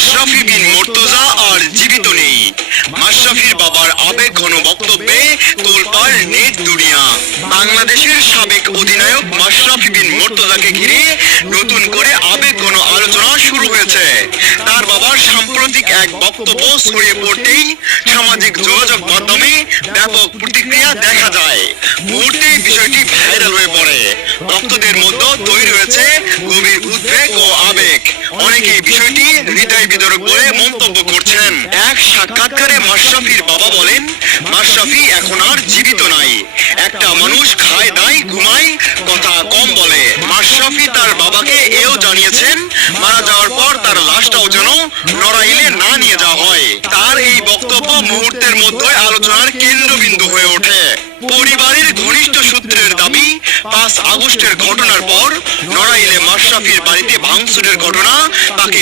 মাশরাফি বিন মুর্তজা আর জীবিত নেই। মাশরাফির বাবার আবেগ ঘন বক্তব্যে তোলপাড় নেট দুনিয়া। বাংলাদেশের সাবেক অধিনায়ক মাশরাফি বিন মুর্তজাকে ঘিরে নতুন করে আবেগ ঘন আলোচনা শুরু হয়েছে। তার বাবার সাম্প্রতিক এক বক্তব্য ছড়িয়ে পড়তেই সামাজিক যোগাযোগ মাধ্যমে ব্যাপক প্রতিক্রিয়া দেখা যায়। মুহূর্তেই বিষয়টি ভাইরাল হয়ে পড়ে। ভক্তদের মধ্যে তৈরি হয়েছে গভীর উদ্বেগ ও আবেগ। অনেকেই বিষয়টি হৃদয় বিদারক বলে মন্তব্য করছেন। এক সাক্ষাৎকারে মাশরাফির বাবা বলেন, মাশরাফি এখন আর জীবিত নাই। একটা মানুষ খায় দায় ঘুমায়, কথা কম বলে। মাশরাফি তার বাবাকে এও জানিয়েছেন, মারা যাওয়ার পর তার লাশটাও যেন নড়াইলে না নিয়ে যাওয়া হয়। তার এই বক্তব্য মুহূর্তের মধ্যে আলোচনার কেন্দ্রবিন্দু হয়ে ওঠে। পরিবারের ঘনিষ্ঠ সূত্রের দাবি, 5 আগস্টের ঘটনার পর নড়াইলে মাশরাফির বাড়িতে ভাঙচুরের ঘটনা তাকে